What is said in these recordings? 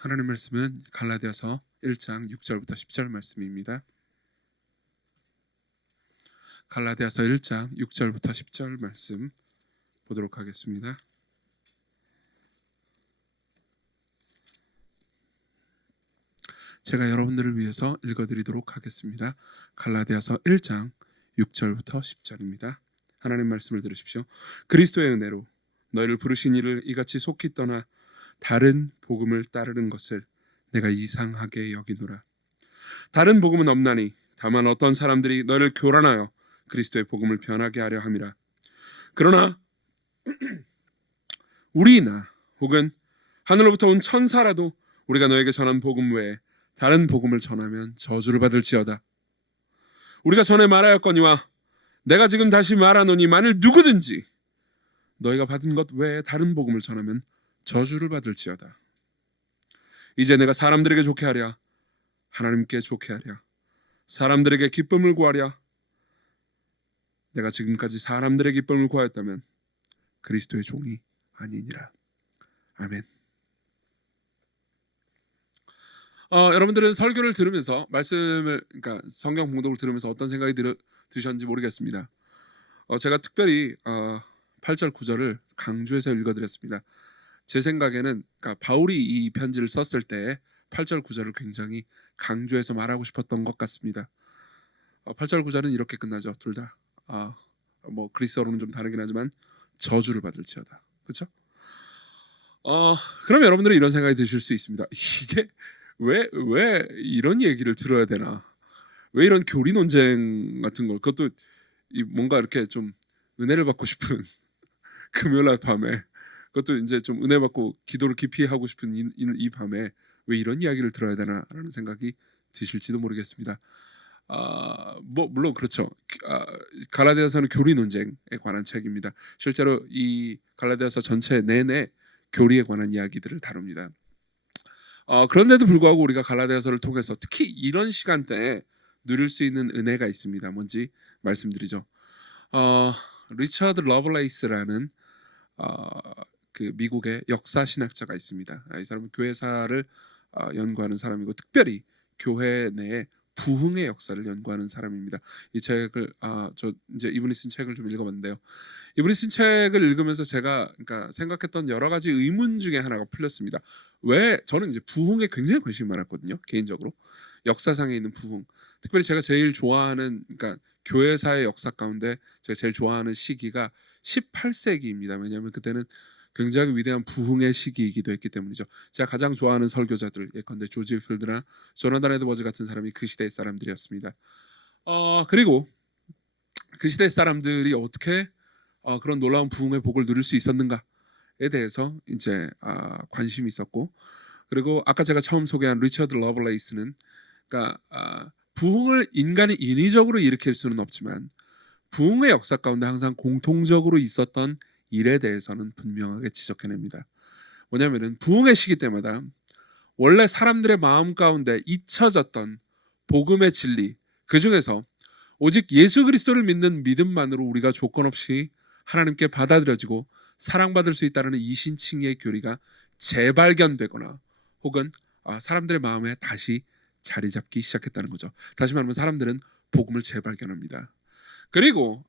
하나님 말씀은 갈라디아서 1장 6절부터 10절 말씀입니다. 갈라디아서 1장 6절부터 10절 말씀 보도록 하겠습니다. 제가 여러분들을 위해서 읽어드리도록 하겠습니다. 갈라디아서 1장 6절부터 10절입니다. 하나님 말씀을 들으십시오. 그리스도의 은혜로 너희를 부르신 이를 이같이 속히 떠나 다른 복음을 따르는 것을 내가 이상하게 여기노라. 다른 복음은 없나니 다만 어떤 사람들이 너희를 교란하여 그리스도의 복음을 변하게 하려 함이라. 그러나 우리나 혹은 하늘로부터 온 천사라도 우리가 너에게 전한 복음 외에 다른 복음을 전하면 저주를 받을지어다. 우리가 전에 말하였거니와 내가 지금 다시 말하노니 만일 누구든지 너희가 받은 것 외에 다른 복음을 전하면 저주를 받을지어다. 이제 내가 사람들에게 좋게 하랴 하나님께 좋게 하랴 사람들에게 기쁨을 구하랴. 내가 지금까지 사람들의 기쁨을 구하였다면 그리스도의 종이 아니니라. 아멘. 여러분들은 설교를 들으면서 말씀을, 그러니까 성경 봉독을 들으면서 어떤 생각이 드셨는지 모르겠습니다. 제가 특별히 8절 9절을 강조해서 읽어드렸습니다. 제 생각에는 그러니까 바울이 이 편지를 썼을 때 8절 9절을 굉장히 강조해서 말하고 싶었던 것 같습니다. 8절 9절은 이렇게 끝나죠. 둘 다 뭐 그리스어로는 좀 다르긴 하지만 저주를 받을지어다. 그렇죠? 그럼 여러분들은 이런 생각이 드실 수 있습니다. 이게 왜 이런 얘기를 들어야 되나? 왜 이런 교리 논쟁 같은 걸, 그것도 뭔가 이렇게 좀 은혜를 받고 싶은 금요일날 밤에, 그것도 이제 좀 은혜 받고 기도를 깊이 하고 싶은 이 밤에 왜 이런 이야기를 들어야 되나라는 생각이 드실지도 모르겠습니다. 뭐 물론 그렇죠. 갈라디아서는 교리 논쟁에 관한 책입니다. 실제로 이 갈라디아서 전체 내내 교리에 관한 이야기들을 다룹니다. 그런데도 불구하고 우리가 갈라디아서를 통해서 특히 이런 시간대에 누릴 수 있는 은혜가 있습니다. 뭔지 말씀드리죠. 리처드 러블레이스라는 그 미국의 역사 신학자가 있습니다. 이 사람은 교회사를 연구하는 사람이고 특별히 교회 내에 부흥의 역사를 연구하는 사람입니다. 이 책을 저 이제 이분이 쓴 책을 좀 읽어봤는데요. 이분이 쓴 책을 읽으면서 제가 그러니까 생각했던 여러 가지 의문 중에 하나가 풀렸습니다. 왜 저는 이제 부흥에 굉장히 관심이 많았거든요. 개인적으로 역사상에 있는 부흥, 특별히 제가 제일 좋아하는, 그러니까 교회사의 역사 가운데 제가 제일 좋아하는 시기가 18세기입니다. 왜냐하면 그때는 굉장히 위대한 부흥의 시기이기도 했기 때문이죠. 제가 가장 좋아하는 설교자들 예컨대 조지 필드나 조나단 에드워즈 같은 사람이 그 시대의 사람들이었습니다. 그리고 그 시대 사람들이 어떻게 그런 놀라운 부흥의 복을 누릴 수 있었는가에 대해서 이제 관심이 있었고, 그리고 아까 제가 처음 소개한 리처드 러블레이스는 그러니까 부흥을 인간이 인위적으로 일으킬 수는 없지만 부흥의 역사 가운데 항상 공통적으로 있었던 일에 대해서는 분명하게 지적해냅니다. 뭐냐면은 부흥의 시기 때마다 원래 사람들의 마음 가운데 잊혀졌던 복음의 진리, 그 중에서 오직 예수 그리스도를 믿는 믿음만으로 우리가 조건 없이 하나님께 받아들여지고 사랑받을 수 있다는 이신칭의 교리가 재발견되거나 혹은 사람들의 마음에 다시 자리 잡기 시작했다는 거죠. 다시 말하면 사람들은 복음을 재발견합니다. 그리고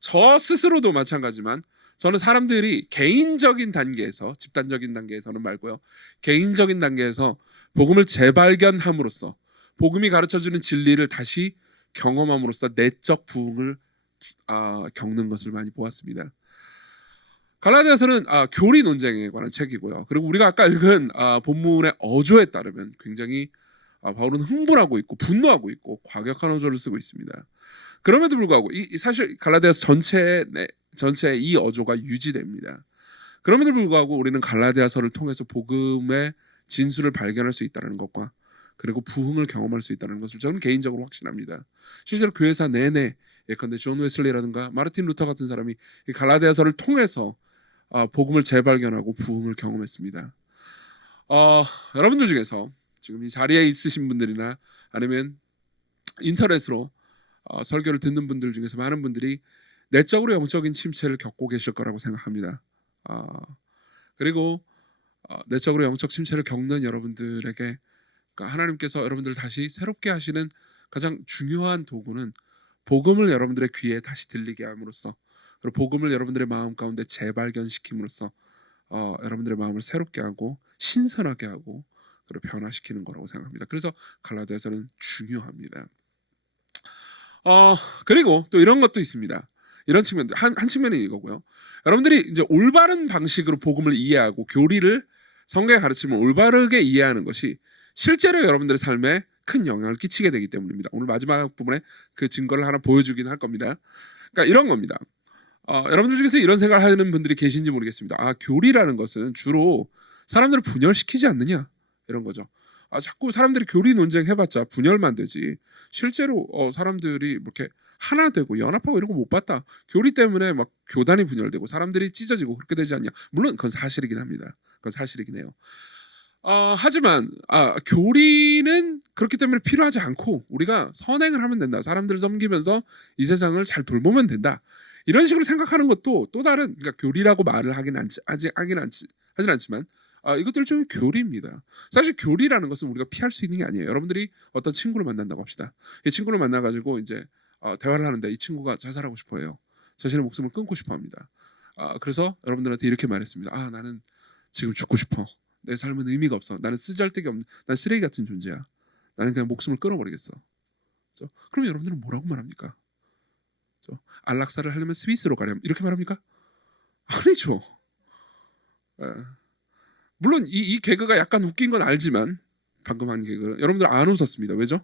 저 스스로도 마찬가지지만 저는 사람들이 개인적인 단계에서, 집단적인 단계에서는 말고요, 개인적인 단계에서 복음을 재발견함으로써 복음이 가르쳐주는 진리를 다시 경험함으로써 내적 부흥을 겪는 것을 많이 보았습니다. 갈라디아서는 교리 논쟁에 관한 책이고요. 그리고 우리가 아까 읽은 본문의 어조에 따르면 굉장히 바울은 흥분하고 있고 분노하고 있고 과격한 어조를 쓰고 있습니다. 그럼에도 불구하고 사실 갈라디아서 전체의 이 어조가 유지됩니다. 그럼에도 불구하고 우리는 갈라디아서를 통해서 복음의 진수를 발견할 수 있다는 것과 그리고 부흥을 경험할 수 있다는 것을 저는 개인적으로 확신합니다. 실제로 교회사 내내 예컨대 존 웨슬리라든가 마르틴 루터 같은 사람이 이 갈라디아서를 통해서 복음을 재발견하고 부흥을 경험했습니다. 여러분들 중에서 지금 이 자리에 있으신 분들이나 아니면 인터넷으로 설교를 듣는 분들 중에서 많은 분들이 내적으로 영적인 침체를 겪고 계실 거라고 생각합니다. 그리고 내적으로 영적 침체를 겪는 여러분들에게, 그러니까 하나님께서 여러분들을 다시 새롭게 하시는 가장 중요한 도구는 복음을 여러분들의 귀에 다시 들리게 함으로써, 그리고 복음을 여러분들의 마음 가운데 재발견시킴으로써 여러분들의 마음을 새롭게 하고 신선하게 하고 그리고 변화시키는 거라고 생각합니다. 그래서 갈라디아서는 중요합니다. 그리고 또 이런 것도 있습니다. 이런 측면도 한 측면이 이거고요. 여러분들이 이제 올바른 방식으로 복음을 이해하고 교리를 성경의 가르침을 올바르게 이해하는 것이 실제로 여러분들의 삶에 큰 영향을 끼치게 되기 때문입니다. 오늘 마지막 부분에 그 증거를 하나 보여주긴 할 겁니다. 그러니까 이런 겁니다. 여러분들 중에서 이런 생각을 하는 분들이 계신지 모르겠습니다. 교리라는 것은 주로 사람들을 분열시키지 않느냐, 이런 거죠. 자꾸 사람들이 교리 논쟁해봤자 분열만 되지 실제로 사람들이 이렇게 하나 되고 연합하고 이런 거 못 봤다. 교리 때문에 막 교단이 분열되고 사람들이 찢어지고 그렇게 되지 않냐. 물론 그건 사실이긴 합니다. 그건 사실이긴 해요. 하지만 교리는 그렇기 때문에 필요하지 않고 우리가 선행을 하면 된다. 사람들을 섬기면서 이 세상을 잘 돌보면 된다. 이런 식으로 생각하는 것도 또 다른, 그러니까 교리라고 말을 하진 않지만 이것도 일종의 교리입니다. 사실 교리라는 것은 우리가 피할 수 있는 게 아니에요. 여러분들이 어떤 친구를 만난다고 합시다. 이 친구를 만나가지고 이제 대화를 하는데 이 친구가 자살하고 싶어해요. 자신의 목숨을 끊고 싶어합니다. 그래서 여러분들한테 이렇게 말했습니다. 나는 지금 죽고 싶어. 내 삶은 의미가 없어. 나는 쓰잘데기 없는, 난 쓰레기 같은 존재야. 나는 그냥 목숨을 끊어버리겠어. 그럼 여러분들은 뭐라고 말합니까? 안락사를 하려면 스위스로 가렴 이렇게 말합니까? 아니죠. 물론 이 개그가 약간 웃긴 건 알지만 방금 한 개그 여러분들 안 웃었습니다. 왜죠?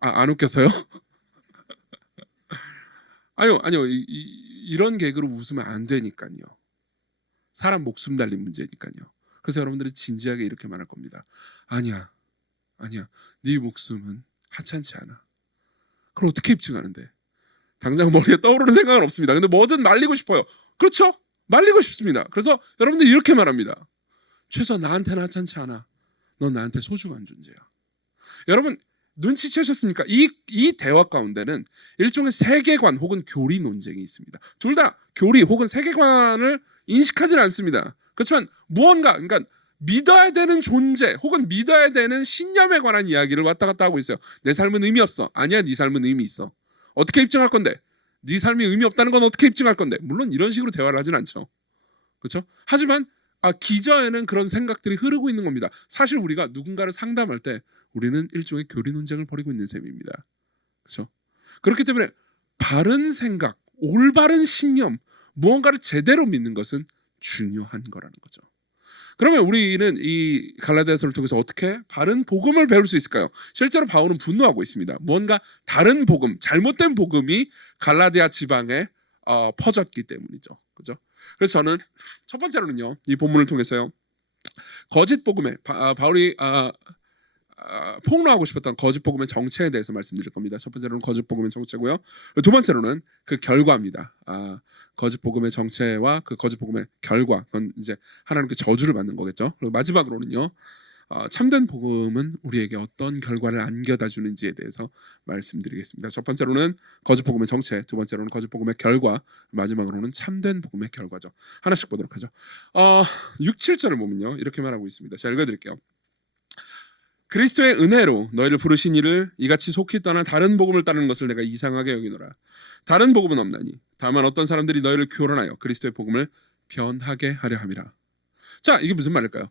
안 웃겨서요? 아니요. 이런 개그로 웃으면 안 되니까요. 사람 목숨 달린 문제니까요. 그래서 여러분들이 진지하게 이렇게 말할 겁니다. 아니야. 네 목숨은 하찮지 않아. 그걸 어떻게 입증하는데? 당장 머리에 떠오르는 생각은 없습니다. 근데 뭐든 말리고 싶어요. 그렇죠? 말리고 싶습니다. 그래서 여러분들 이렇게 말합니다. 최소한 나한테는 하찮지 않아. 넌 나한테 소중한 존재야. 여러분 눈치채셨습니까? 이 대화 가운데는 일종의 세계관 혹은 교리 논쟁이 있습니다. 둘 다 교리 혹은 세계관을 인식하지는 않습니다. 그렇지만 무언가, 그러니까 믿어야 되는 존재 혹은 믿어야 되는 신념에 관한 이야기를 왔다 갔다 하고 있어요. 내 삶은 의미 없어. 아니야, 네 삶은 의미 있어. 어떻게 입증할 건데? 네 삶이 의미 없다는 건 어떻게 입증할 건데? 물론 이런 식으로 대화를 하진 않죠. 그렇죠? 하지만 기저에는 그런 생각들이 흐르고 있는 겁니다. 사실 우리가 누군가를 상담할 때 우리는 일종의 교리 논쟁을 벌이고 있는 셈입니다. 그렇죠? 그렇기 때문에 바른 생각, 올바른 신념, 무언가를 제대로 믿는 것은 중요한 거라는 거죠. 그러면 우리는 이 갈라디아서를 통해서 어떻게 바른 복음을 배울 수 있을까요? 실제로 바울은 분노하고 있습니다. 무언가 다른 복음, 잘못된 복음이 갈라디아 지방에 퍼졌기 때문이죠. 그죠? 그래서 저는 첫 번째로는요, 이 본문을 통해서요, 거짓 복음에 바울이 폭로하고 싶었던 거짓 복음의 정체에 대해서 말씀드릴 겁니다. 첫 번째로는 거짓 복음의 정체고요. 두 번째로는 그 결과입니다. 거짓 복음의 정체와 그 거짓 복음의 결과, 그건 이제 하나님께 저주를 받는 거겠죠. 그리고 마지막으로는요, 참된 복음은 우리에게 어떤 결과를 안겨다 주는지에 대해서 말씀드리겠습니다. 첫 번째로는 거짓 복음의 정체, 두 번째로는 거짓 복음의 결과, 마지막으로는 참된 복음의 결과죠. 하나씩 보도록 하죠. 6, 7절을 보면요, 이렇게 말하고 있습니다. 제가 읽어드릴게요. 그리스도의 은혜로 너희를 부르신 이를 이같이 속히 떠나 다른 복음을 따르는 것을 내가 이상하게 여기노라. 다른 복음은 없나니 다만 어떤 사람들이 너희를 교란하여 그리스도의 복음을 변하게 하려 함이라. 자, 이게 무슨 말일까요?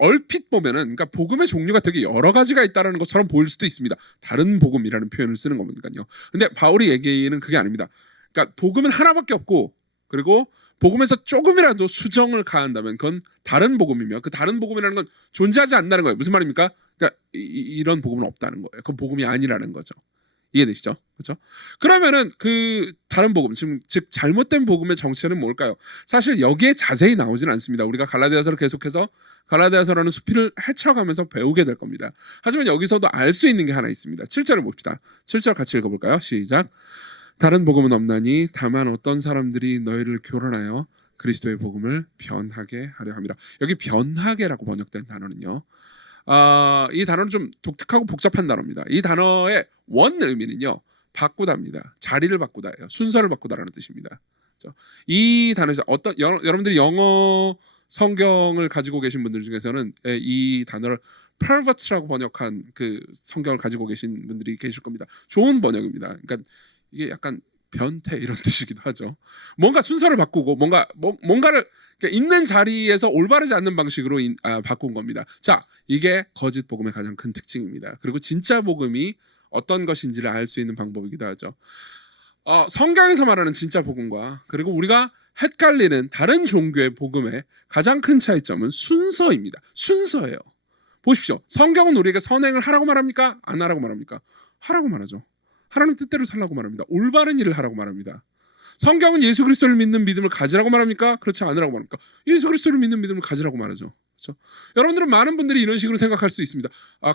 얼핏 보면은, 그러니까 복음의 종류가 되게 여러 가지가 있다라는 것처럼 보일 수도 있습니다. 다른 복음이라는 표현을 쓰는 거니까요. 근데 바울이 얘기는 그게 아닙니다. 그러니까 복음은 하나밖에 없고, 그리고 복음에서 조금이라도 수정을 가한다면 그건 다른 복음이며, 그 다른 복음이라는 건 존재하지 않는다는 거예요. 무슨 말입니까? 그러니까 이런 복음은 없다는 거예요. 그건 복음이 아니라는 거죠. 이해되시죠? 그렇죠? 그러면은 그 다른 복음, 즉 잘못된 복음의 정체는 뭘까요? 사실 여기에 자세히 나오지는 않습니다. 우리가 갈라디아서를 계속해서 갈라디아서라는 수필을 헤쳐가면서 배우게 될 겁니다. 하지만 여기서도 알 수 있는 게 하나 있습니다. 7절을 봅시다. 7절 같이 읽어볼까요? 시작. 다른 복음은 없나니 다만 어떤 사람들이 너희를 교란하여 그리스도의 복음을 변하게 하려 함이라. 여기 변하게라고 번역된 단어는요, 이 단어는 좀 독특하고 복잡한 단어입니다. 이 단어의 원 의미는요, 바꾸다입니다. 자리를 바꾸다예요. 순서를 바꾸다라는 뜻입니다. 이 단어에서 여러분들이 영어 성경을 가지고 계신 분들 중에서는 이 단어를 pervert라고 번역한 그 성경을 가지고 계신 분들이 계실 겁니다. 좋은 번역입니다. 그러니까 이게 약간 변태 이런 뜻이기도 하죠. 뭔가 순서를 바꾸고 뭔가를 있는 자리에서 올바르지 않는 방식으로 바꾼 겁니다. 자, 이게 거짓 복음의 가장 큰 특징입니다. 그리고 진짜 복음이 어떤 것인지를 알 수 있는 방법이기도 하죠. 성경에서 말하는 진짜 복음과 그리고 우리가 헷갈리는 다른 종교의 복음의 가장 큰 차이점은 순서입니다. 순서예요. 보십시오. 성경은 우리에게 선행을 하라고 말합니까? 안 하라고 말합니까? 하라고 말하죠. 하나님 뜻대로 살라고 말합니다. 올바른 일을 하라고 말합니다. 성경은 예수 그리스도를 믿는 믿음을 가지라고 말합니까? 그렇지 않으라고 말합니까? 예수 그리스도를 믿는 믿음을 가지라고 말하죠. 그렇죠? 여러분들은 많은 분들이 이런 식으로 생각할 수 있습니다.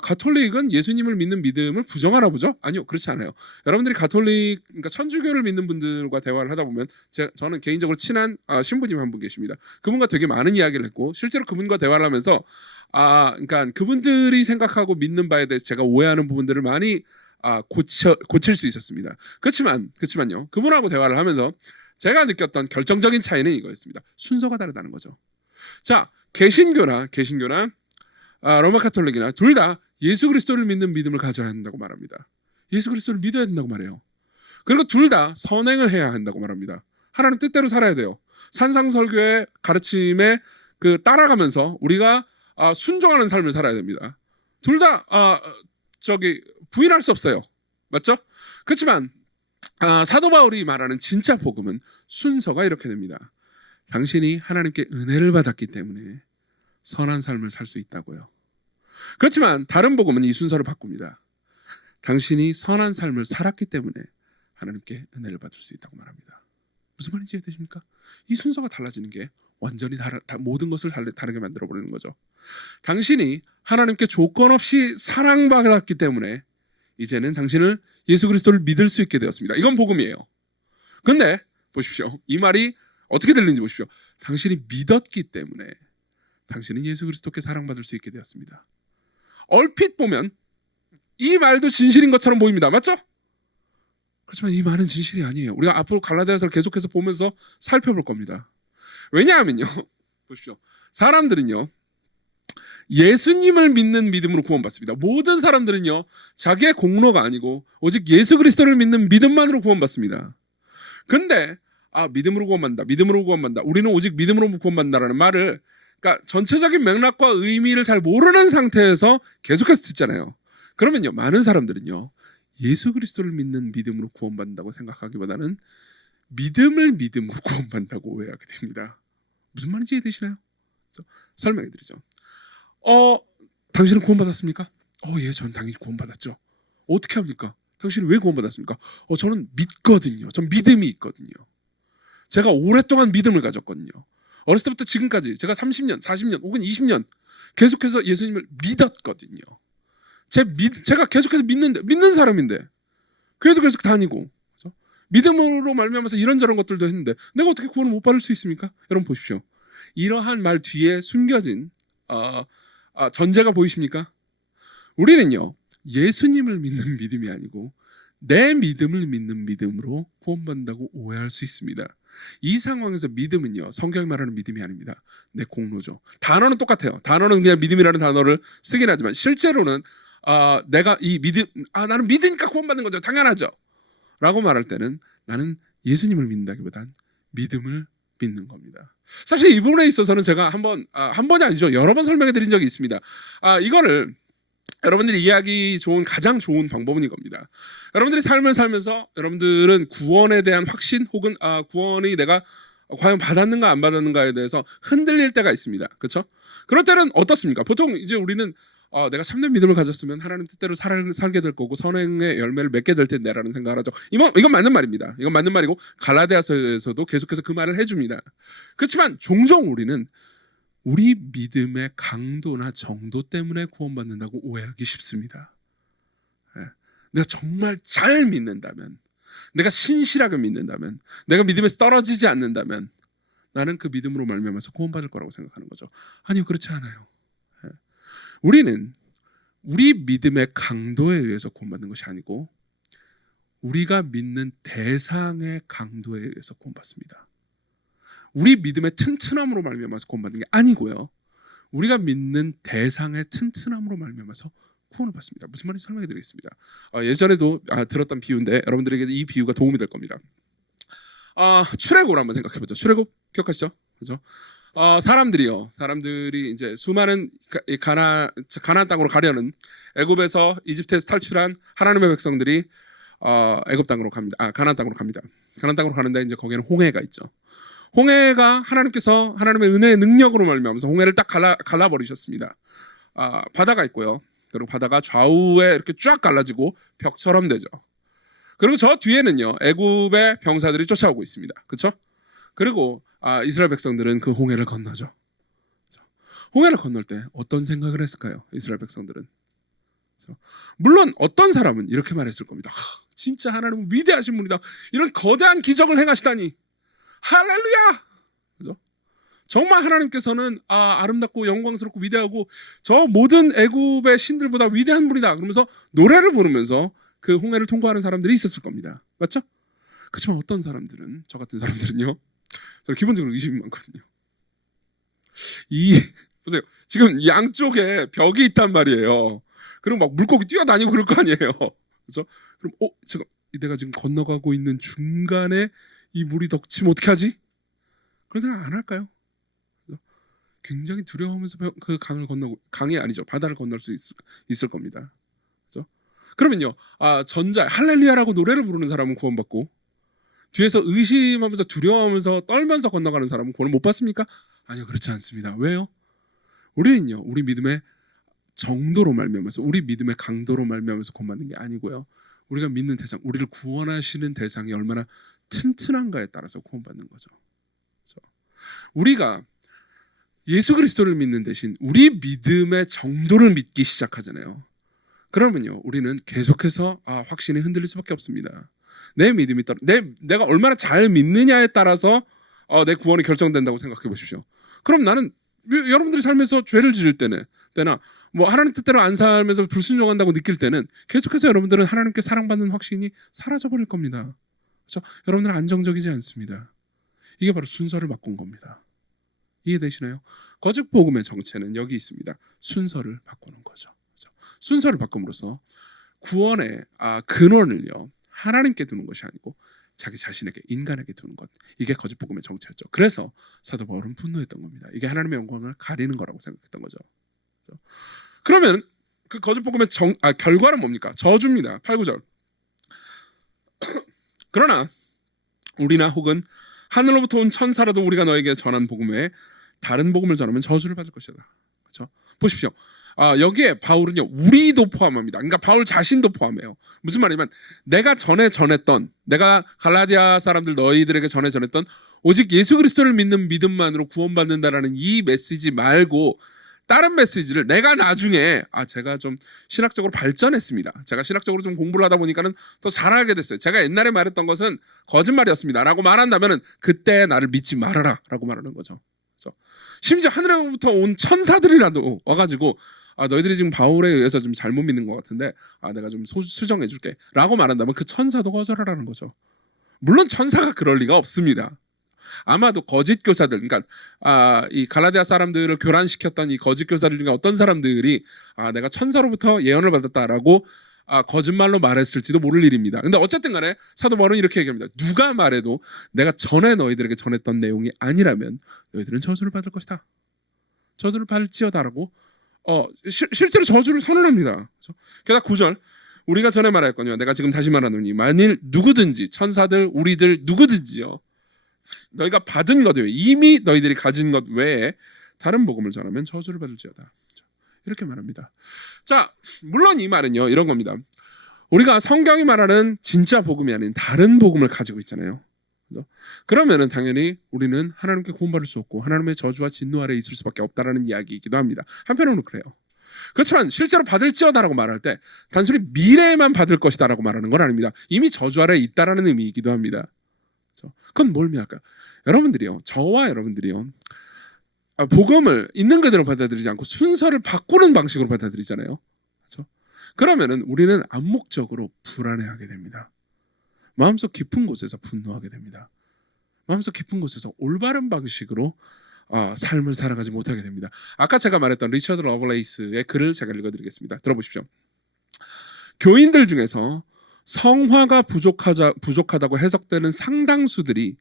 가톨릭은 예수님을 믿는 믿음을 부정하나 보죠? 아니요, 그렇지 않아요. 여러분들이 가톨릭, 그러니까 천주교를 믿는 분들과 대화를 하다 보면 저는 개인적으로 친한 신부님 한 분 계십니다. 그분과 되게 많은 이야기를 했고 실제로 그분과 대화를 하면서 그러니까 그분들이 생각하고 믿는 바에 대해서 제가 오해하는 부분들을 많이 고칠 수 있었습니다. 그렇지만요. 그분하고 대화를 하면서 제가 느꼈던 결정적인 차이는 이거였습니다. 순서가 다르다는 거죠. 자, 개신교나 로마 카톨릭이나 둘 다 예수 그리스도를 믿는 믿음을 가져야 한다고 말합니다. 예수 그리스도를 믿어야 된다고 말해요. 그리고 둘 다 선행을 해야 한다고 말합니다. 하나님 뜻대로 살아야 돼요. 산상설교의 가르침에 따라가면서 우리가 순종하는 삶을 살아야 됩니다. 둘 다 부인할 수 없어요. 맞죠? 그렇지만 사도 바울이 말하는 진짜 복음은 순서가 이렇게 됩니다. 당신이 하나님께 은혜를 받았기 때문에 선한 삶을 살 수 있다고요. 그렇지만 다른 복음은 이 순서를 바꿉니다. 당신이 선한 삶을 살았기 때문에 하나님께 은혜를 받을 수 있다고 말합니다. 무슨 말인지 이해되십니까? 이 순서가 달라지는 게 완전히 모든 것을 다르게 만들어버리는 거죠. 당신이 하나님께 조건 없이 사랑받았기 때문에 이제는 당신을 예수 그리스도를 믿을 수 있게 되었습니다. 이건 복음이에요. 근데 보십시오. 이 말이 어떻게 들리는지 보십시오. 당신이 믿었기 때문에 당신은 예수 그리스도께 사랑받을 수 있게 되었습니다. 얼핏 보면 이 말도 진실인 것처럼 보입니다. 맞죠? 그렇지만 이 말은 진실이 아니에요. 우리가 앞으로 갈라디아서를 계속해서 보면서 살펴볼 겁니다. 왜냐하면요. 보십시오. 사람들은요. 예수님을 믿는 믿음으로 구원받습니다. 모든 사람들은요. 자기의 공로가 아니고 오직 예수 그리스도를 믿는 믿음만으로 구원받습니다. 근데 믿음으로 구원받는다. 우리는 오직 믿음으로 구원받는다라는 말을 그러니까 전체적인 맥락과 의미를 잘 모르는 상태에서 계속해서 듣잖아요. 그러면요. 많은 사람들은요. 예수 그리스도를 믿는 믿음으로 구원받는다고 생각하기보다는 믿음을 믿음으로 구원받는다고 오해하게 됩니다. 무슨 말인지 이해되시나요? 설명해 드리죠. 당신은 구원받았습니까? 예, 전 당연히 구원받았죠. 어떻게 합니까? 당신은 왜 구원받았습니까? 저는 믿거든요. 전 믿음이 있거든요. 제가 오랫동안 믿음을 가졌거든요. 어렸을 때부터 지금까지 제가 30년, 40년 혹은 20년 계속해서 예수님을 믿었거든요. 제가 계속해서 믿는 사람인데 교회도 계속 다니고 그렇죠? 믿음으로 말미암아서 이런저런 것들도 했는데 내가 어떻게 구원을 못 받을 수 있습니까? 여러분 보십시오. 이러한 말 뒤에 숨겨진 전제가 보이십니까? 우리는요 예수님을 믿는 믿음이 아니고 내 믿음을 믿는 믿음으로 구원받는다고 오해할 수 있습니다. 이 상황에서 믿음은요 성경이 말하는 믿음이 아닙니다. 내 공로죠. 단어는 똑같아요. 단어는 그냥 믿음이라는 단어를 쓰긴 하지만 실제로는 내가 이 믿음 나는 믿으니까 구원받는 거죠. 당연하죠. 라고 말할 때는 나는 예수님을 믿는다기보단 믿음을 믿는 겁니다. 사실 이 부분에 있어서는 제가 한 번이 아니죠. 여러 번 설명해 드린 적이 있습니다. 이거를 여러분들이 이해하기 좋은 가장 좋은 방법은 이겁니다. 여러분들이 삶을 살면서 여러분들은 구원에 대한 확신 혹은 구원이 내가 과연 받았는가 안 받았는가에 대해서 흔들릴 때가 있습니다. 그렇죠? 그럴 때는 어떻습니까? 보통 이제 우리는 내가 참된 믿음을 가졌으면 하나님 뜻대로 살게 될 거고 선행의 열매를 맺게 될 텐데라는 생각을 하죠. 이건 맞는 말입니다. 이건 맞는 말이고 갈라디아서에서도 계속해서 그 말을 해줍니다. 그렇지만 종종 우리는 우리 믿음의 강도나 정도 때문에 구원받는다고 오해하기 쉽습니다. 내가 정말 잘 믿는다면, 내가 신실하게 믿는다면, 내가 믿음에서 떨어지지 않는다면 나는 그 믿음으로 말미암아서 구원받을 거라고 생각하는 거죠. 아니요, 그렇지 않아요. 우리는 우리 믿음의 강도에 의해서 구원받는 것이 아니고 우리가 믿는 대상의 강도에 의해서 구원받습니다. 우리 믿음의 튼튼함으로 말미암아서 구원받는 게 아니고요. 우리가 믿는 대상의 튼튼함으로 말미암아서 구원을 받습니다. 무슨 말인지 설명해 드리겠습니다. 예전에도 들었던 비유인데 여러분들에게 이 비유가 도움이 될 겁니다. 출애굽을 한번 생각해 보죠. 출애굽 기억하시죠? 그죠? 사람들이 이제 수많은 가나안 땅으로 가려는 애굽에서 이집트에서 탈출한 하나님의 백성들이 애굽 땅으로 갑니다. 가나안 땅으로 갑니다. 가나안 땅으로 가는데 이제 거기에는 홍해가 있죠. 홍해가 하나님께서 하나님의 은혜의 능력으로 말미암아서 홍해를 딱 갈라버리셨습니다. 바다가 있고요. 그리고 바다가 좌우에 이렇게 쫙 갈라지고 벽처럼 되죠. 그리고 저 뒤에는요, 애굽의 병사들이 쫓아오고 있습니다. 그렇죠? 그리고 이스라엘 백성들은 그 홍해를 건너죠. 홍해를 건널 때 어떤 생각을 했을까요? 이스라엘 백성들은. 물론 어떤 사람은 이렇게 말했을 겁니다. 진짜 하나님은 위대하신 분이다. 이런 거대한 기적을 행하시다니. 할렐루야. 그죠? 정말 하나님께서는 아름답고 영광스럽고 위대하고 저 모든 애굽의 신들보다 위대한 분이다. 그러면서 노래를 부르면서 그 홍해를 통과하는 사람들이 있었을 겁니다. 맞죠? 그렇지만 어떤 사람들은, 저 같은 사람들은요, 저는 기본적으로 의심이 많거든요. 보세요. 지금 양쪽에 벽이 있단 말이에요. 그럼 막 물고기 뛰어다니고 그럴 거 아니에요. 그래서 그럼 내가 지금 건너가고 있는 중간에 이 물이 덮치면 어떻게 하지? 그런 생각 안 할까요? 굉장히 두려워하면서 그 강을 건너고, 강이 아니죠, 바다를 건널 수 있을 겁니다. 그렇죠? 그러면요, 할렐루야라고 노래를 부르는 사람은 구원받고, 뒤에서 의심하면서 두려워하면서 떨면서 건너가는 사람은 구원을 못 받습니까? 아니요, 그렇지 않습니다. 왜요? 우리는요, 우리 믿음의 정도로 말미암아서, 우리 믿음의 강도로 말미암아서 구원받는 게 아니고요, 우리가 믿는 대상, 우리를 구원하시는 대상이 얼마나 튼튼한가에 따라서 구원받는 거죠. 그렇죠? 우리가 예수 그리스도를 믿는 대신 우리 믿음의 정도를 믿기 시작하잖아요. 그러면요, 우리는 계속해서 확신이 흔들릴 수밖에 없습니다. 내 믿음이 내가 얼마나 잘 믿느냐에 따라서 내 구원이 결정된다고 생각해 보십시오. 그럼 나는 여러분들이 삶에서 죄를 지을 때나 뭐 하나님 뜻대로 안 살면서 불순종한다고 느낄 때는 계속해서 여러분들은 하나님께 사랑받는 확신이 사라져 버릴 겁니다. 그렇죠? 여러분들은 안정적이지 않습니다. 이게 바로 순서를 바꾼 겁니다. 이해되시나요? 거짓 복음의 정체는 여기 있습니다. 순서를 바꾸는 거죠. 그렇죠? 순서를 바꿈으로써 구원의 근원을요, 하나님께 두는 것이 아니고 자기 자신에게, 인간에게 두는 것, 이게 거짓 복음의 정체였죠. 그래서 사도 바울은 분노했던 겁니다. 이게 하나님의 영광을 가리는 거라고 생각했던 거죠. 그렇죠? 그러면 그 거짓 복음의 결과는 뭡니까? 저주입니다. 8, 9절. 그러나 우리나 혹은 하늘로부터 온 천사라도 우리가 너에게 전한 복음 외에 다른 복음을 전하면 저주를 받을 것이다. 그렇죠? 보십시오. 여기에 바울은요, 우리도 포함합니다. 그러니까 바울 자신도 포함해요. 무슨 말이냐면 내가 전했던, 내가 갈라디아 사람들 너희들에게 전했던 오직 예수 그리스도를 믿는 믿음만으로 구원받는다라는 이 메시지 말고 다른 메시지를 내가 나중에 제가 좀 신학적으로 발전했습니다. 제가 신학적으로 좀 공부를 하다 보니까는 더 잘 알게 됐어요. 제가 옛날에 말했던 것은 거짓말이었습니다 라고 말한다면은 그때 나를 믿지 말아라 라고 말하는 거죠. 그렇죠? 심지어 하늘로부터 온 천사들이라도 와가지고 너희들이 지금 바울에 의해서 좀 잘못 믿는 것 같은데 내가 좀 수정해 줄게 라고 말한다면 그 천사도 거절하라는 거죠. 물론 천사가 그럴 리가 없습니다. 아마도 거짓 교사들, 그러니까 이 갈라디아 사람들을 교란시켰던 이 거짓 교사들 중에 어떤 사람들이 내가 천사로부터 예언을 받았다라고 거짓말로 말했을지도 모를 일입니다. 근데 어쨌든 간에 사도 바울은 이렇게 얘기합니다. 누가 말해도 내가 전에 너희들에게 전했던 내용이 아니라면 너희들은 저주를 받을 것이다. 저주를 받을지어다라고 실제로 저주를 선언합니다. 게다가 9절, 우리가 전에 말했거든요. 내가 지금 다시 말하노니 만일 누구든지, 천사들, 우리들 누구든지요, 너희가 받은 것 외에, 이미 너희들이 가진 것 외에 다른 복음을 전하면 저주를 받을지어다. 이렇게 말합니다. 자, 물론 이 말은요, 이런 겁니다. 우리가 성경이 말하는 진짜 복음이 아닌 다른 복음을 가지고 있잖아요. 그렇죠? 그러면은 당연히 우리는 하나님께 구원받을 수 없고 하나님의 저주와 진노 아래 있을 수밖에 없다라는 이야기이기도 합니다. 한편으로는 그래요. 그렇지만 실제로 받을지어다라고 말할 때 단순히 미래에만 받을 것이다라고 말하는 건 아닙니다. 이미 저주 아래 있다라는 의미이기도 합니다. 그렇죠? 그건 뭘 의미할까요? 여러분들이요, 저와 여러분들이요, 복음을 있는 그대로 받아들이지 않고 순서를 바꾸는 방식으로 받아들이잖아요. 그렇죠? 그러면은 우리는 암묵적으로 불안해하게 됩니다. 마음속 깊은 곳에서 분노하게 됩니다. 마음속 깊은 곳에서 올바른 방식으로 삶을 살아가지 못하게 됩니다. 아까 제가 말했던 리처드 러블레이스의 글을 제가 읽어드리겠습니다. 들어보십시오. 교인들 중에서 성화가 부족하다고 해석되는 상당수들이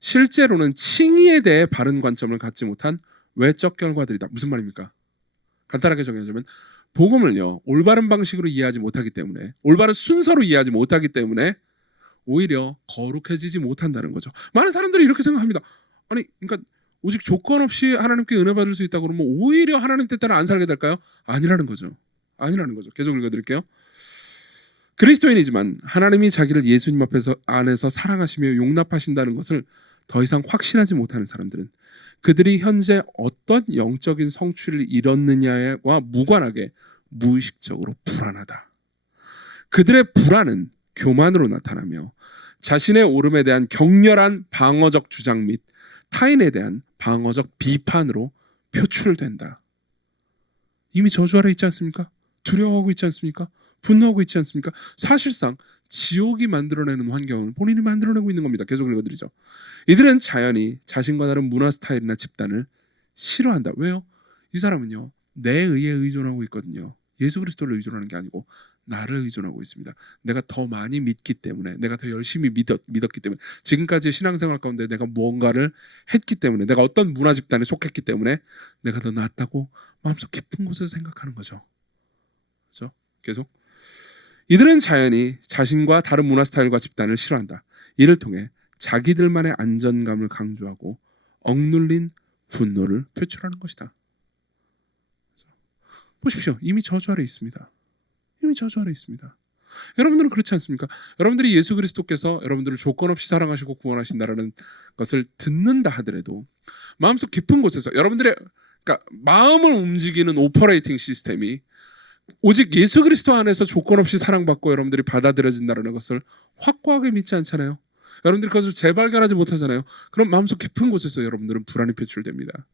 실제로는 칭의에 대해 바른 관점을 갖지 못한 외적 결과들이다. 무슨 말입니까? 간단하게 정의하자면 복음을요 올바른 방식으로 이해하지 못하기 때문에, 올바른 순서로 이해하지 못하기 때문에 오히려 거룩해지지 못한다는 거죠. 많은 사람들이 이렇게 생각합니다. 아니 그러니까 오직 조건 없이 하나님께 은혜 받을 수 있다고 그러면 오히려 하나님 뜻대로 안 살게 될까요? 아니라는 거죠. 계속 읽어드릴게요. 그리스도인이지만 하나님이 자기를 예수님 안에서 사랑하시며 용납하신다는 것을 더 이상 확신하지 못하는 사람들은 그들이 현재 어떤 영적인 성취를 이뤘느냐와 무관하게 무의식적으로 불안하다. 그들의 불안은 교만으로 나타나며 자신의 옳음에 대한 격렬한 방어적 주장 및 타인에 대한 방어적 비판으로 표출된다. 이미 저주 아래 있지 않습니까? 두려워하고 있지 않습니까? 분노하고 있지 않습니까? 사실상 지옥이 만들어내는 환경을 본인이 만들어내고 있는 겁니다. 계속 읽어드리죠. 이들은 자연히 자신과 다른 문화 스타일이나 집단을 싫어한다. 왜요? 이 사람은요 내 의에 의존하고 있거든요. 예수 그리스도를 의존하는 게 아니고 나를 의존하고 있습니다. 내가 더 많이 믿기 때문에, 내가 더 열심히 믿었기 때문에, 지금까지의 신앙생활 가운데 내가 무언가를 했기 때문에, 내가 어떤 문화 집단에 속했기 때문에 내가 더 낫다고 마음속 깊은 곳에서 생각하는 거죠. 그렇죠? 계속 이들은 자연히 자신과 다른 문화 스타일과 집단을 싫어한다. 이를 통해 자기들만의 안전감을 강조하고 억눌린 분노를 표출하는 것이다. 보십시오. 이미 저주 아래 있습니다. 여러분들은 그렇지 않습니까? 여러분들이 예수 그리스도께서 여러분들을 조건 없이 사랑하시고 구원하신다라는 것을 듣는다 하더라도 마음속 깊은 곳에서 여러분들의 그러니까 마음을 움직이는 오퍼레이팅 시스템이 오직 예수 그리스도 안에서 조건 없이 사랑받고 여러분들이 받아들여진다는 것을 확고하게 믿지 않잖아요. 여러분들이 그것을 재발견하지 못하잖아요. 그럼 마음속 깊은 곳에서 여러분들은 불안이 표출됩니다.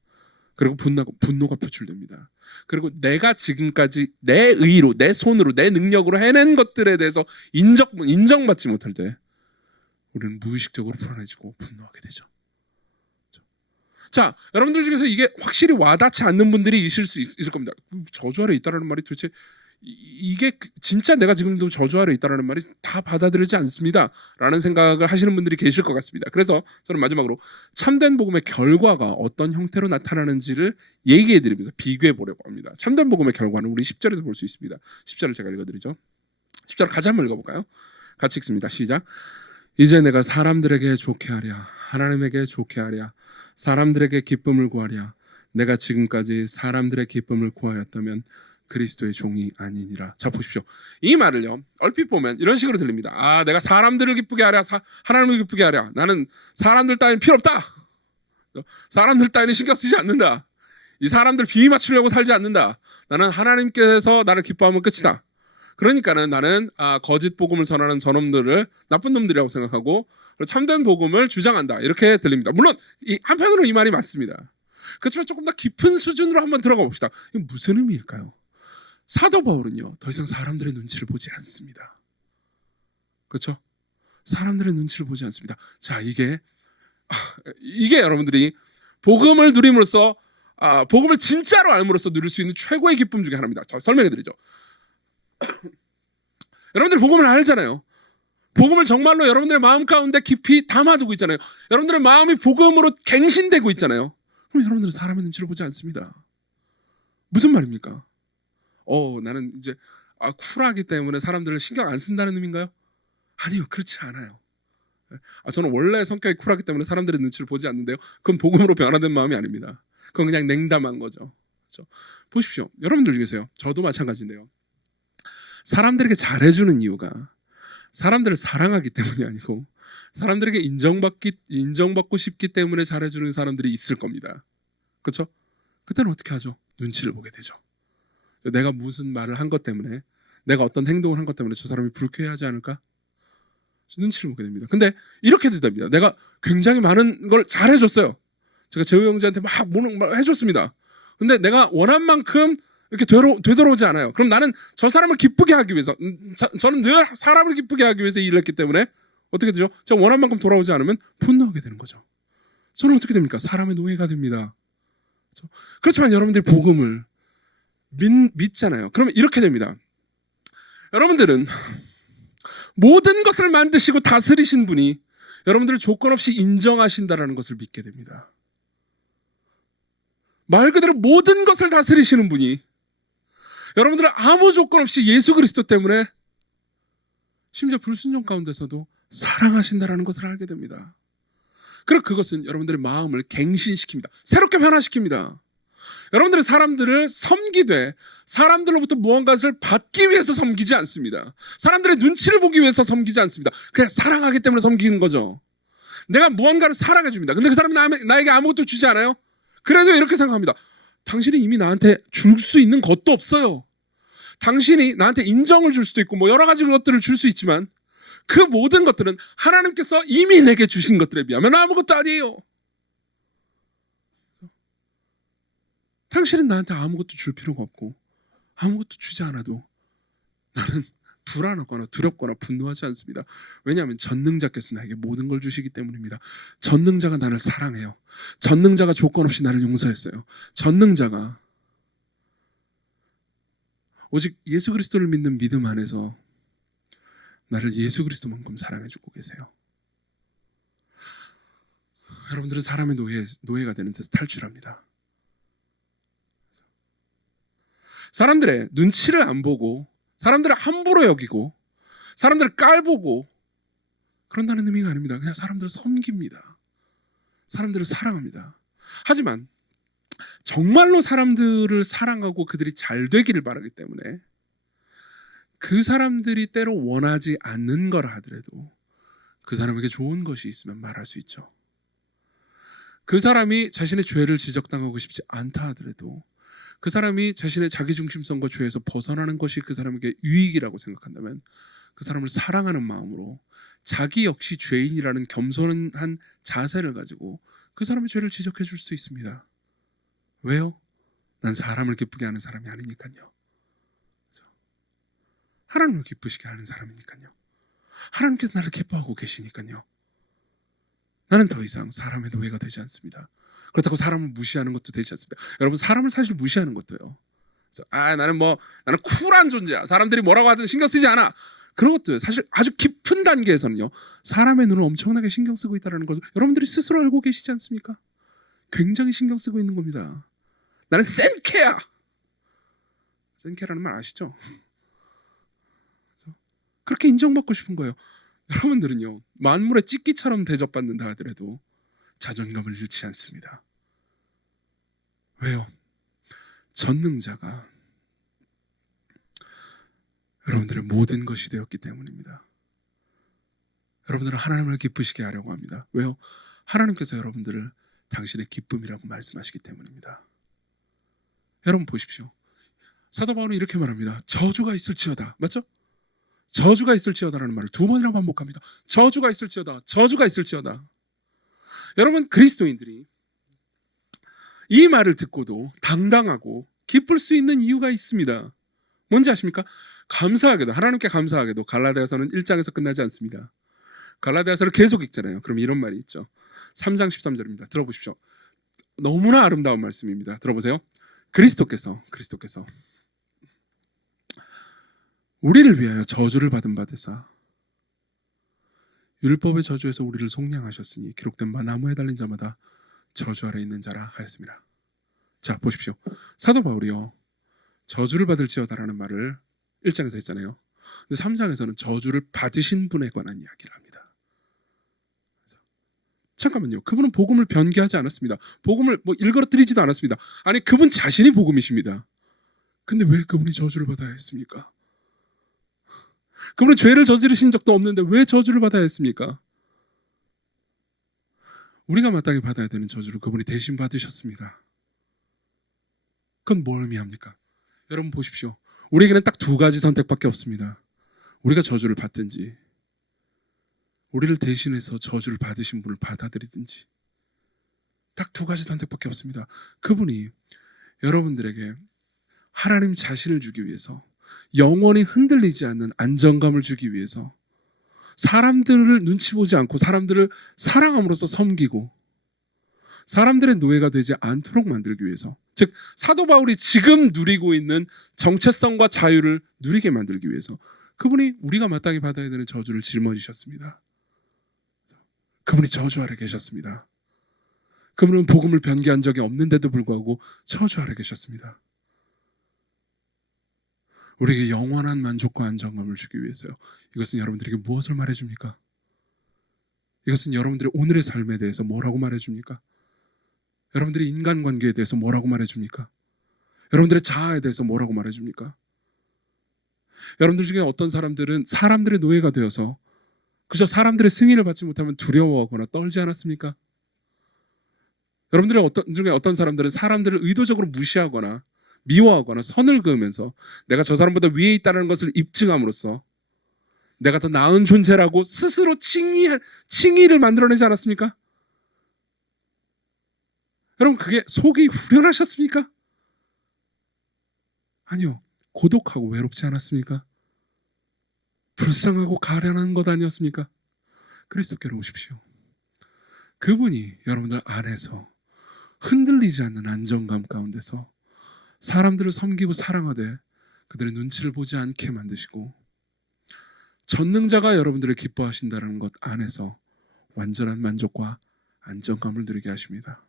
그리고 분노가 표출됩니다. 그리고 내가 지금까지 내 의로, 내 손으로, 내 능력으로 해낸 것들에 대해서 인정받지 못할 때 우리는 무의식적으로 불안해지고 분노하게 되죠. 자, 여러분들 중에서 이게 확실히 와닿지 않는 분들이 있을 수 있을 겁니다. 저주 아래 있다라는 말이 도대체 이게 진짜 내가 지금도 저주 아래 있다라는 말이 다 받아들이지 않습니다 라는 생각을 하시는 분들이 계실 것 같습니다. 그래서 저는 마지막으로 참된 복음의 결과가 어떤 형태로 나타나는지를 얘기해 드리면서 비교해 보려고 합니다. 참된 복음의 결과는 우리 10절에서 볼 수 있습니다. 10절을 제가 읽어드리죠. 10절 같이 한번 읽어볼까요? 같이 읽습니다. 시작. 이제 내가 사람들에게 좋게 하랴, 하나님에게 좋게 하랴, 사람들에게 기쁨을 구하랴. 내가 지금까지 사람들의 기쁨을 구하였다면 그리스도의 종이 아니니라. 자, 보십시오. 이 말을요 얼핏 보면 이런 식으로 들립니다. 내가 사람들을 기쁘게 하랴, 하나님을 기쁘게 하랴. 나는 사람들 따위는 필요 없다. 사람들 따위는 신경 쓰지 않는다. 이 사람들 비위 맞추려고 살지 않는다. 나는 하나님께서 나를 기뻐하면 끝이다. 그러니까는 나는 거짓 복음을 선하는 저놈들을 나쁜 놈들이라고 생각하고 참된 복음을 주장한다. 이렇게 들립니다. 물론 한편으로 이 말이 맞습니다. 그렇지만 조금 더 깊은 수준으로 한번 들어가 봅시다. 이게 무슨 의미일까요? 사도 바울은요 더 이상 사람들의 눈치를 보지 않습니다. 그렇죠? 사람들의 눈치를 보지 않습니다. 자, 이게 여러분들이 복음을 누림으로써 복음을 진짜로 알므로써 누릴 수 있는 최고의 기쁨 중에 하나입니다. 자, 설명해드리죠. 여러분들이 복음을 알잖아요. 복음을 정말로 여러분들의 마음 가운데 깊이 담아두고 있잖아요. 여러분들의 마음이 복음으로 갱신되고 있잖아요. 그럼 여러분들은 사람의 눈치를 보지 않습니다. 무슨 말입니까? 나는 이제 쿨하기 때문에 사람들을 신경 안 쓴다는 의미인가요? 아니요, 그렇지 않아요. 저는 원래 성격이 쿨하기 때문에 사람들의 눈치를 보지 않는데요. 그건 복음으로 변화된 마음이 아닙니다. 그건 그냥 냉담한 거죠. 그렇죠? 보십시오. 여러분들 중에서요, 저도 마찬가지인데요. 사람들에게 잘해주는 이유가 사람들을 사랑하기 때문이 아니고 사람들에게 인정받고 싶기 때문에 잘해주는 사람들이 있을 겁니다. 그렇죠? 그때는 어떻게 하죠? 눈치를 보게 되죠. 내가 무슨 말을 한 것 때문에, 내가 어떤 행동을 한 것 때문에 저 사람이 불쾌해하지 않을까? 눈치를 보게 됩니다. 근데 이렇게 된답니다. 내가 굉장히 많은 걸 잘해줬어요. 제가 재우 형제한테 막 해줬습니다. 근데 내가 원한 만큼 이렇게 되돌아오지 않아요. 그럼 나는 저 사람을 기쁘게 하기 위해서, 저는 늘 사람을 기쁘게 하기 위해서 일을 했기 때문에 어떻게 되죠? 제가 원한 만큼 돌아오지 않으면 분노하게 되는 거죠. 저는 어떻게 됩니까? 사람의 노예가 됩니다. 그렇지만 여러분들이 복음을 믿잖아요. 그러면 이렇게 됩니다. 여러분들은 모든 것을 만드시고 다스리신 분이 여러분들을 조건 없이 인정하신다라는 것을 믿게 됩니다. 말 그대로 모든 것을 다스리시는 분이 여러분들을 아무 조건 없이 예수 그리스도 때문에 심지어 불순종 가운데서도 사랑하신다라는 것을 알게 됩니다. 그리고 그것은 여러분들의 마음을 갱신시킵니다. 새롭게 변화시킵니다. 여러분들은 사람들을 섬기되 사람들로부터 무언가를 받기 위해서 섬기지 않습니다. 사람들의 눈치를 보기 위해서 섬기지 않습니다. 그냥 사랑하기 때문에 섬기는 거죠. 내가 무언가를 사랑해 줍니다. 근데 그 사람이 나에게 아무것도 주지 않아요? 그래도 이렇게 생각합니다. 당신이 이미 나한테 줄 수 있는 것도 없어요. 당신이 나한테 인정을 줄 수도 있고 뭐 여러 가지 것들을 줄 수 있지만 그 모든 것들은 하나님께서 이미 내게 주신 것들에 비하면 아무것도 아니에요. 당신은 나한테 아무것도 줄 필요가 없고 아무것도 주지 않아도 나는 불안하거나 두렵거나 분노하지 않습니다. 왜냐하면 전능자께서 나에게 모든 걸 주시기 때문입니다. 전능자가 나를 사랑해요. 전능자가 조건 없이 나를 용서했어요. 전능자가 오직 예수 그리스도를 믿는 믿음 안에서 나를 예수 그리스도만큼 사랑해주고 계세요. 여러분들은 사람의 노예가 되는 데서 탈출합니다. 사람들의 눈치를 안 보고 사람들을 함부로 여기고 사람들을 깔보고 그런다는 의미가 아닙니다. 그냥 사람들을 섬깁니다. 사람들을 사랑합니다. 하지만 정말로 사람들을 사랑하고 그들이 잘 되기를 바라기 때문에 그 사람들이 때로 원하지 않는 거라 하더라도 그 사람에게 좋은 것이 있으면 말할 수 있죠. 그 사람이 자신의 죄를 지적당하고 싶지 않다 하더라도 그 사람이 자신의 자기중심성과 죄에서 벗어나는 것이 그 사람에게 유익이라고 생각한다면 그 사람을 사랑하는 마음으로 자기 역시 죄인이라는 겸손한 자세를 가지고 그 사람의 죄를 지적해 줄 수도 있습니다. 왜요? 난 사람을 기쁘게 하는 사람이 아니니까요. 하나님을 기쁘시게 하는 사람이니까요. 하나님께서 나를 기뻐하고 계시니까요. 나는 더 이상 사람의 노예가 되지 않습니다. 그렇다고 사람을 무시하는 것도 되지 않습니다. 여러분 사람을 사실 무시하는 것도요. 나는 쿨한 존재야. 사람들이 뭐라고 하든 신경 쓰지 않아. 그런 것도요. 사실 아주 깊은 단계에서는요. 사람의 눈을 엄청나게 신경 쓰고 있다는 것을 여러분들이 스스로 알고 계시지 않습니까? 굉장히 신경 쓰고 있는 겁니다. 나는 센케야. 센케라는 말 아시죠? 그렇게 인정받고 싶은 거예요. 여러분들은요. 만물의 찢기처럼 대접받는다 하더라도 자존감을 잃지 않습니다. 왜요? 전능자가 여러분들의 모든 것이 되었기 때문입니다. 여러분들은 하나님을 기쁘시게 하려고 합니다. 왜요? 하나님께서 여러분들을 당신의 기쁨이라고 말씀하시기 때문입니다. 여러분 보십시오. 사도 바울은 이렇게 말합니다. 저주가 있을지어다. 맞죠? 저주가 있을지어다라는 말을 두 번이나 반복합니다. 저주가 있을지어다. 저주가 있을지어다. 여러분 그리스도인들이 이 말을 듣고도 당당하고 기쁠 수 있는 이유가 있습니다. 뭔지 아십니까? 감사하게도 하나님께 감사하게도 갈라디아서는 1장에서 끝나지 않습니다. 갈라디아서를 계속 읽잖아요. 그럼 이런 말이 있죠. 3장 13절입니다. 들어보십시오. 너무나 아름다운 말씀입니다. 들어보세요. 그리스도께서 우리를 위하여 저주를 받은 바 되사 율법의 저주에서 우리를 속량하셨으니 기록된 바 나무에 달린 자마다 저주 아래 있는 자라 하였습니다. 자 보십시오. 사도 바울이요 저주를 받을지어다라는 말을 1장에서 했잖아요. 근데 3장에서는 저주를 받으신 분에 관한 이야기를 합니다. 잠깐만요. 그분은 복음을 변개하지 않았습니다. 복음을 일그러뜨리지도 않았습니다. 아니 그분 자신이 복음이십니다. 근데 왜 그분이 저주를 받아야 했습니까? 그분은 죄를 저지르신 적도 없는데 왜 저주를 받아야 했습니까? 우리가 마땅히 받아야 되는 저주를 그분이 대신 받으셨습니다. 그건 뭘 의미합니까? 여러분 보십시오. 우리에게는 딱 두 가지 선택밖에 없습니다. 우리가 저주를 받든지 우리를 대신해서 저주를 받으신 분을 받아들이든지 딱 두 가지 선택밖에 없습니다. 그분이 여러분들에게 하나님 자신을 주기 위해서 영원히 흔들리지 않는 안정감을 주기 위해서 사람들을 눈치 보지 않고 사람들을 사랑함으로써 섬기고 사람들의 노예가 되지 않도록 만들기 위해서, 즉 사도 바울이 지금 누리고 있는 정체성과 자유를 누리게 만들기 위해서 그분이 우리가 마땅히 받아야 되는 저주를 짊어지셨습니다. 그분이 저주 아래 계셨습니다. 그분은 복음을 변개한 적이 없는데도 불구하고 저주 아래 계셨습니다. 우리에게 영원한 만족과 안정감을 주기 위해서요. 이것은 여러분들에게 무엇을 말해줍니까? 이것은 여러분들의 오늘의 삶에 대해서 뭐라고 말해줍니까? 여러분들의 인간관계에 대해서 뭐라고 말해줍니까? 여러분들의 자아에 대해서 뭐라고 말해줍니까? 여러분들 중에 어떤 사람들은 사람들의 노예가 되어서 그저 사람들의 승인을 받지 못하면 두려워하거나 떨지 않았습니까? 여러분들의 중에 어떤 사람들은 사람들을 의도적으로 무시하거나 미워하거나 선을 그으면서 내가 저 사람보다 위에 있다는 것을 입증함으로써 내가 더 나은 존재라고 스스로 칭의를 만들어내지 않았습니까? 여러분, 그게 속이 후련하셨습니까? 아니요. 고독하고 외롭지 않았습니까? 불쌍하고 가련한 것 아니었습니까? 그리스도께로 오십시오. 그분이 여러분들 안에서 흔들리지 않는 안정감 가운데서 사람들을 섬기고 사랑하되 그들의 눈치를 보지 않게 만드시고 전능자가 여러분들을 기뻐하신다는 것 안에서 완전한 만족과 안정감을 누리게 하십니다.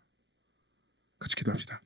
같이 기도합시다.